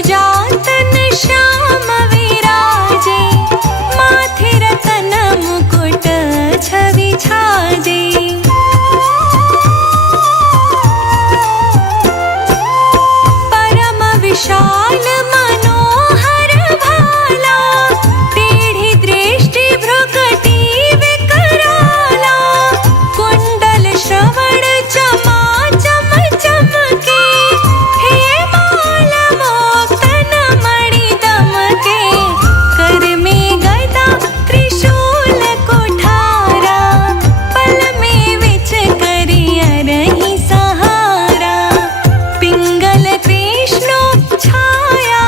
सुजातन श्याम विराजे, माथे रतन मुकुट छवि छाजे। परम विशाल मनोहर भाला, टेढ़ी दृष्टि भ्रुकुटी विकराला। कुंडल श्रवण चमा चम चमके, हे माल मोक्तन मणि दमके। कर में गदा त्रिशूल कुठारा, पल में विच करियर ही सहारा। पिंगल कृष्ण छाया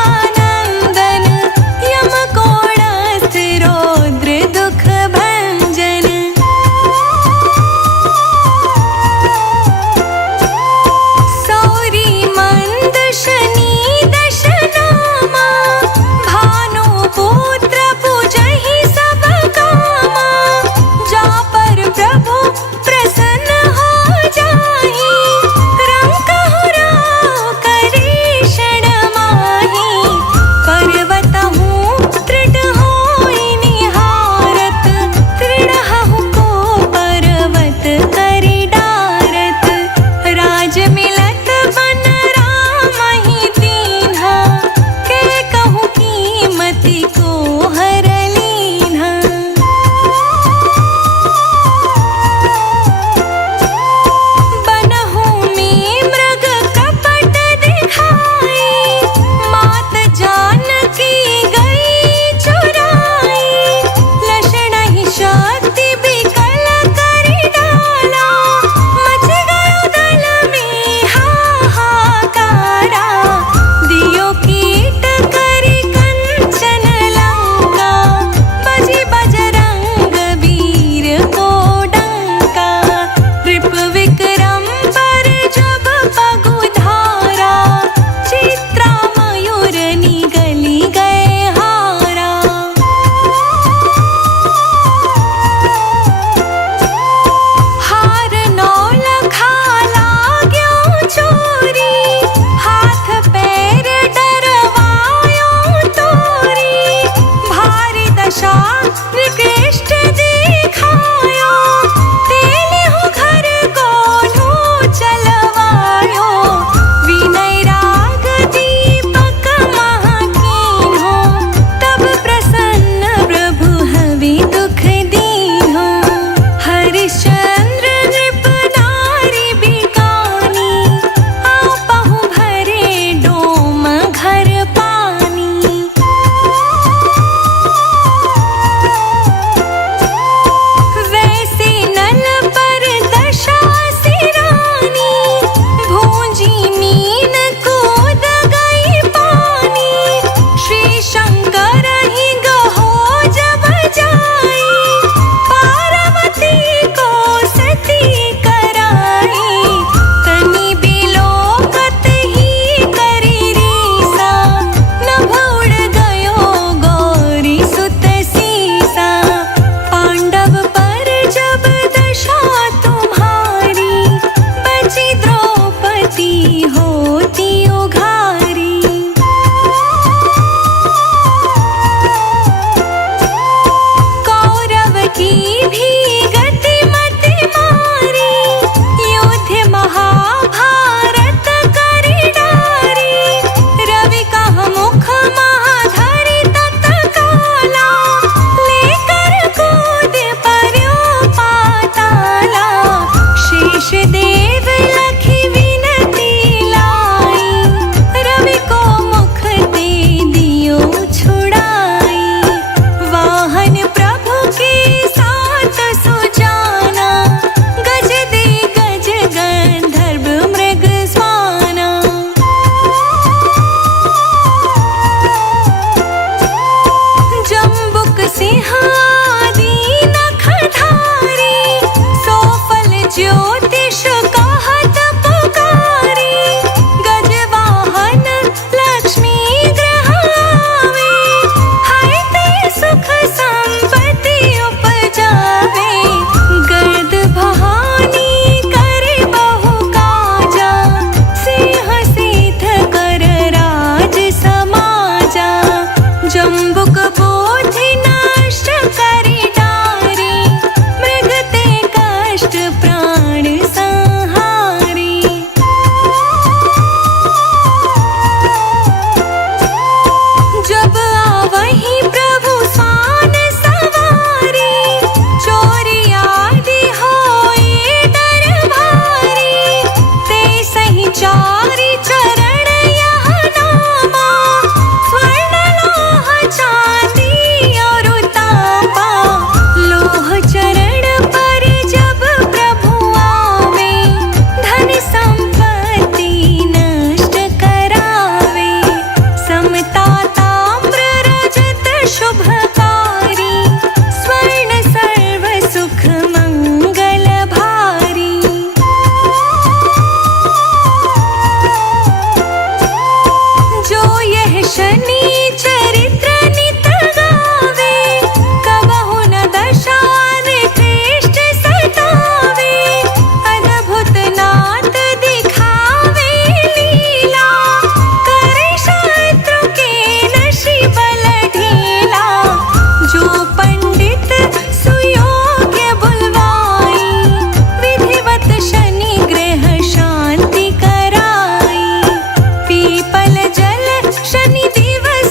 शनि चरित्र नित गावे, कबहु न दशा निकृष्ट सतावे। अद्भुत नाथ दिखावे लीला, करे शत्रु के नशि बल ढीला। जो पंडित सुयोग्य बुलवाई, विधिवत शनि ग्रह शांति कराई। पीपल जल शनि दिवस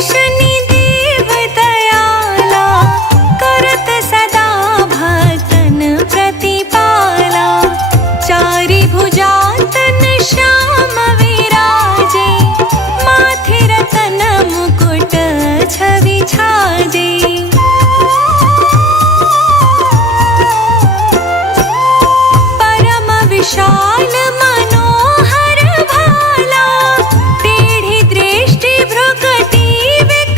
शनि देव दयाला, करत सदा भक्तन प्रतिपाला। चारि भुजा तन श्याम विराजे, माथे रतन मुकुट छवि छाजे। परम विशाल मनोहर भाला, टेढ़ी दृष्टि भ्रुकटी विकराला।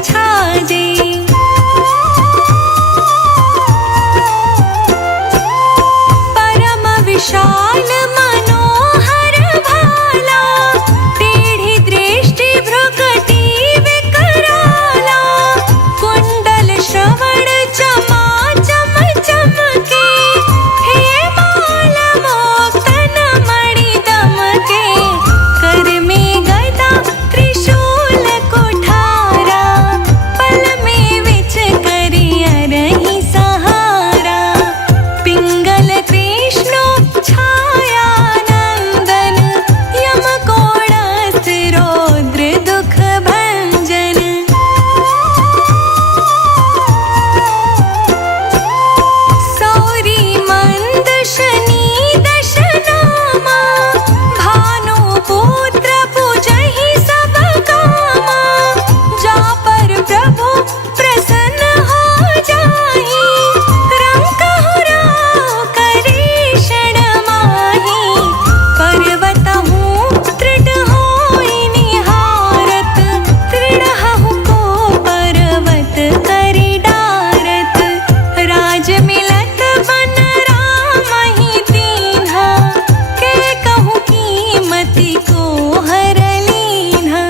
छाजे। परम विशाल मनोहर भाला, टेढ़ी दृष्टि भ्रुकुटी विकराला, कुंडल श्रवण चमा चम चमके, हे माल मोक्तन मणि दमके, कर में गदा त्रिशूल कुठारा, पल में विच करियरहि सहारा, पिंगल कृष्णो छाया नंदन, यम कोणस्थ रौद्र दुख भंजन। सौरी मंद शनि दश नामा, भानु पुत्र पूजहि सब कामा, जा पर प्रभु प्रसन्न हो जाहि, रंकहु राव करे क्षण माहि, पर्वतहु तृण होई निहारत, तृणहु को पर्वत करि डारत, राज मिलत बन रामहि दीन्हा, के कहूँ कीमति को हर लीन्हा।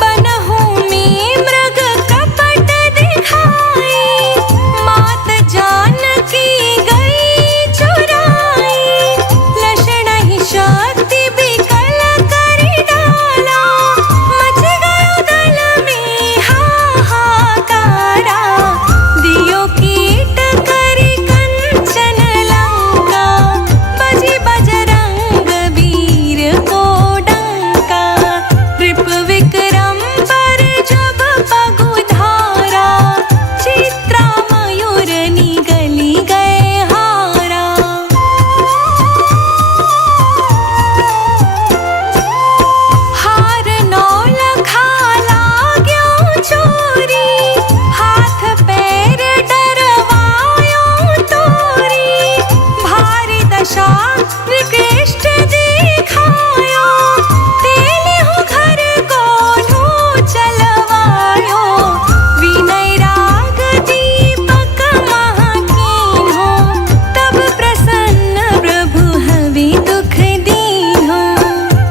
बनहु में मृग कपट दिखाई, मात जानकी गई चुराई, लक्षणहि शक्ति विकल करि डाला, मच गयो दल में हाहाकारा, दियो कीट करि कंचन लंका, बजि बजरंग वीर को डंका, नृप विक्रम पर जब पगु धारा, चित्रा मयूर निगली गए हारा। हार नौल खाला ग्यो चोरी, हाथ पैर डरवायो तोरी, भारी दशा निकृष्ट दिखायो, तेलिहु घर कोल्हू चलवायो, विनय राग दीपक महकीन्हो, तब प्रसन्न प्रभु हवि दुख दीन्हो।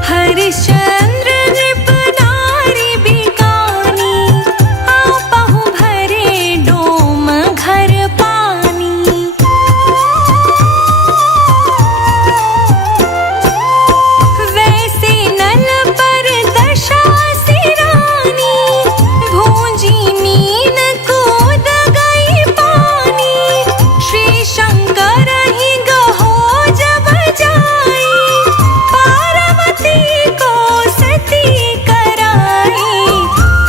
हरिश्चंद्र नृप नारी बिकानी, आपहु भरे डोम घर पानी। वैसे नल पर दशा सिरानी, भूंजी मीन कूद गई पानी, श्री शंकर ही गहो जब जाई, पार्वती को सती कराई,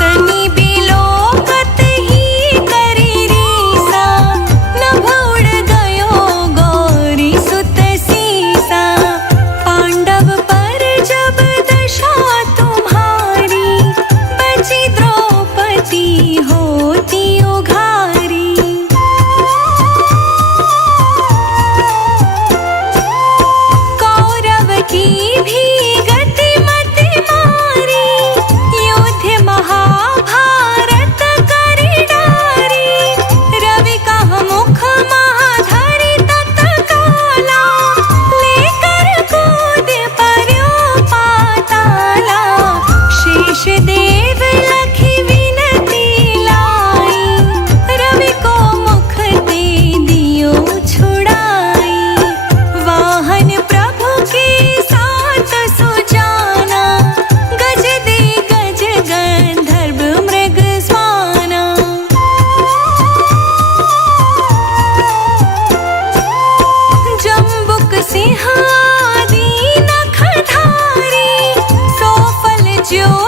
तनि बिलोकत ही करि रीसा, नभ उड़ गयो गौरी सुत सीसा, पांडव पर जब दशा तुम्हारी, बची द्रौपदी होती उघारी। कौरव की भी गति मति मारी, युद्ध महाभारत करि डारी, रवि कह मुख महाधरि तत्काला, लेकर कूद पर्यो पाताला, शेष देव लखि विनती लाई, रवि को मुख ते दियो छुड़ाई, वाहन प्रभु के साथ सुजाना, गज दे गज गंधर्व मृग स्वाना। जम्बुक सिंह आदि नखधारी, सोफल ज्यों